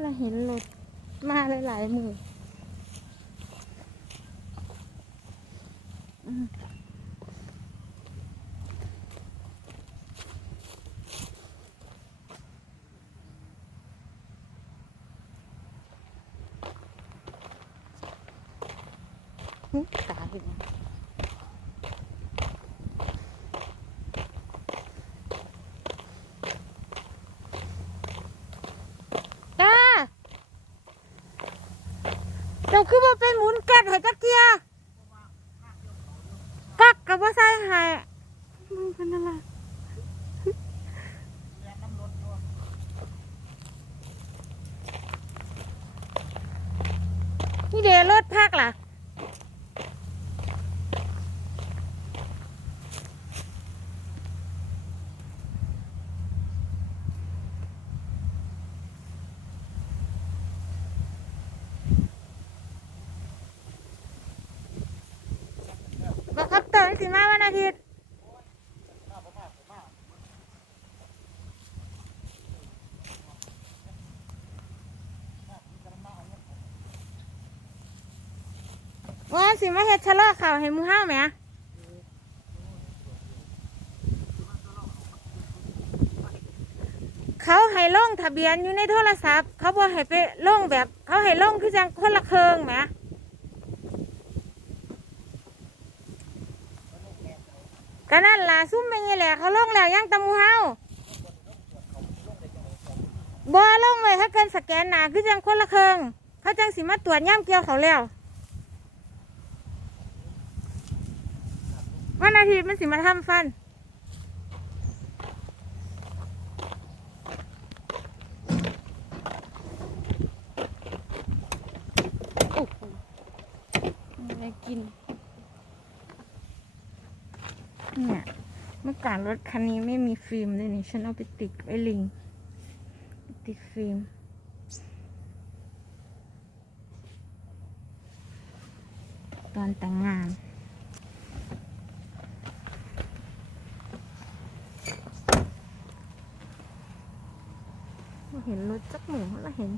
เราเห็นรถมาหลายๆมืออืมหึ ตาเป็นยังตาเจ้าคือว่าเป็นหมุนกัดเหรอจักเกียกักกับว่าใส่ใหายมึงเป็นอะไรนี่เดรถพักล่ะ บอกครับเติมสิมาวัน อาทิตย์ว่าสิมาเฮ็ดชะลอข่าวให้มูห้าไหมเขาให้ลงทะเบียนอยู่ในโทรศัพท์ เขาบอกให้ไปลงแบบ เขาให้ลงคือจังคนละเคืองไหม ก็นั่นล่ะซุ่มเป็นไงแหละเขาลงแล้วยังตะมูเฮาบ่ลงเลยถ้าเกินสแกนหนาคือจังคนละเครื่องเขาจังสิมาตรวจย่ำเกี่ยวเขาแล้ววันอาทิตย์มันสิมาทำฟันโอ้โหอะไรกิน เนี่ย เมื่อก่อนรถคันนี้ไม่มีฟิล์มเลยนี่ฉันเอาไปติดไว้ลิง ติดฟิล์มตอนแต่งงานเราเห็นรถจักหมูเราเห็น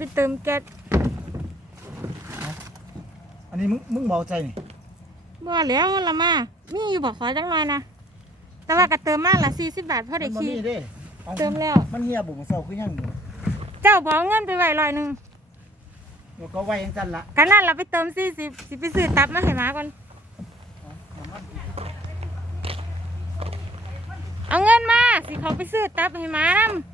ไปเติมแก๊สอันนี้มึงมึงเบาใจนี่บ่แล้วละมา มีอยู่บอกขอจังหน่อยนะ แต่ว่าก็เติมมาละสี่สิบบาทพอได้มันบ่ขี่ มีเด้อาเติมแล้ว มันเหียบุกเศร้าคือหยังอยู่เจ้าบอกเงินไปไว้ร้อยหนึ่งแล้วก็ไว้ยังจันละกันนั่นเราไปเติมสี่สิบสิไปซื้อตับมาให้หมาก่อน เอาน้ำมันเอาเงินมา สิเขาไปซื้อตับให้หมานำ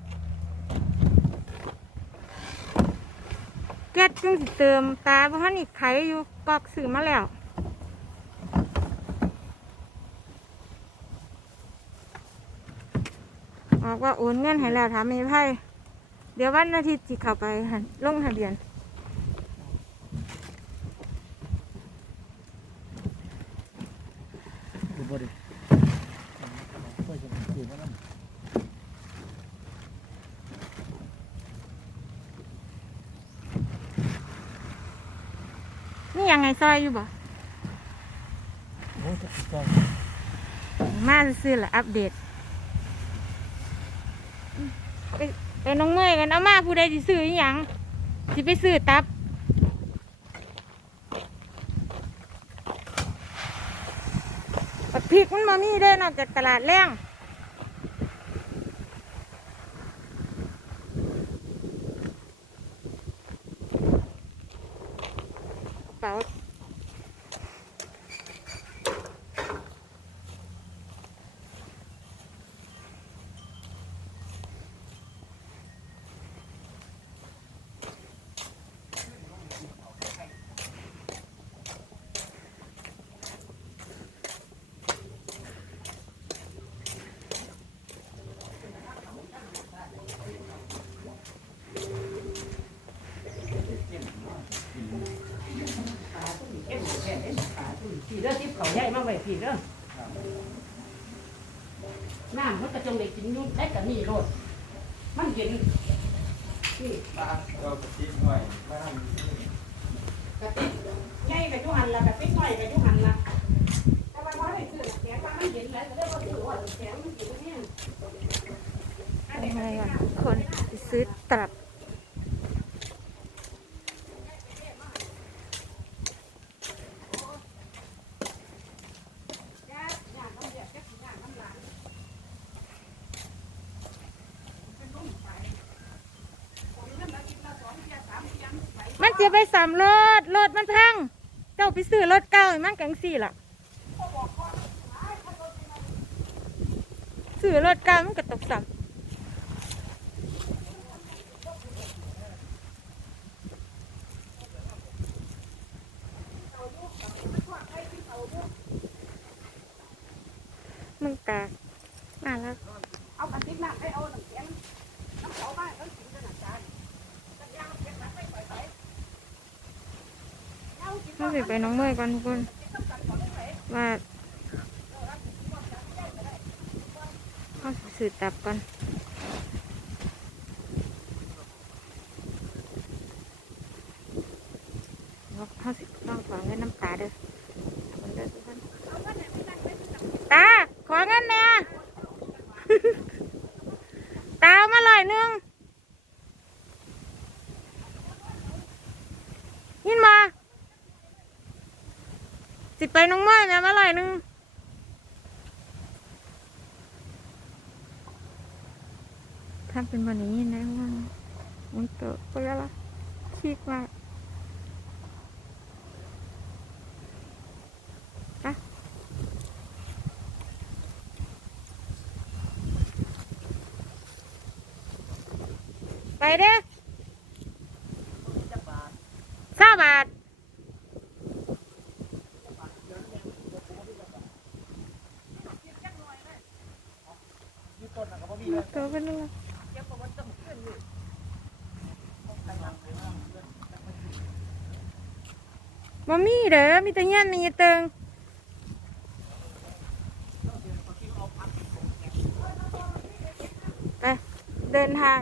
เก็ตจึงสิเติมตาเพราะนี่ไขอยู่กอกสื่อมาแล้วบอกว่าโอนเงินให้แล้วถามไม่ไพ่เดี๋ยววันอาทิตย์จิเข้าไปหันลงทะเบียน ดูบ่ดิช่วยกันดูมันนั่น นี่ ยังไงซอยอยู่บ่โอ้จะใจมาซื้อๆละอัปเดตไปไปน้องเมยกันเอามาผู้ใดสิซื้ออหยังสิไปซื้อตับบักพริกมันมามีได้นอกจากตลาดแรง เเด้อทิพเขาใหญ่มาไว้พี่เด้อน้ำมันกระจงได้กินอยุ่งได้กับนี่โลดมันเย็นนี่มาเรากระติบหน่อยมาทกระติกใหญ่กับยุหันละกระติกน้อยกับยุหันละแต่ว่าพอได้ซื้อแข็งว่ามันเย็นแล้วจะได้บ่ซื้อว่าแข็งมันเย็นเนี่ยอะไรอะคนไปซื้อตลับ มันจะไปสามรถรถมันพัง เจ้าไปซื้อรถเก่าให้มันกังสี่ล่ะซื้อรถเก่ามันก็ตกสามมึงตามาแล้ว เอากระติกน้ำให้เอาน้ำแข็งน้ำเขาบ้านเขากินกันหนักจาน ต้องไปน้องเมย์ก่อนทุกคนว่าเขาสิสื่อตับก่อนแล้วเขาสิต้องขอเงินน้ำตาเด้อเอาเด้อทุกคนตา ขอเงินแหน่ ตาเอามาลอยหนึงยินมา สิไปน้องเมื่อเนี่ยมาลอยหนึงทำเป็นวันนี้นะว่ามันเตอะไปแล้วล่ะชีกมากไปเด้อสาบาท ต้นนะครับพ่อพี่เลยตัวเป็นอะไรมามีเด้อมีแต่เงี้ยมีแต่เติงไปเดินทาง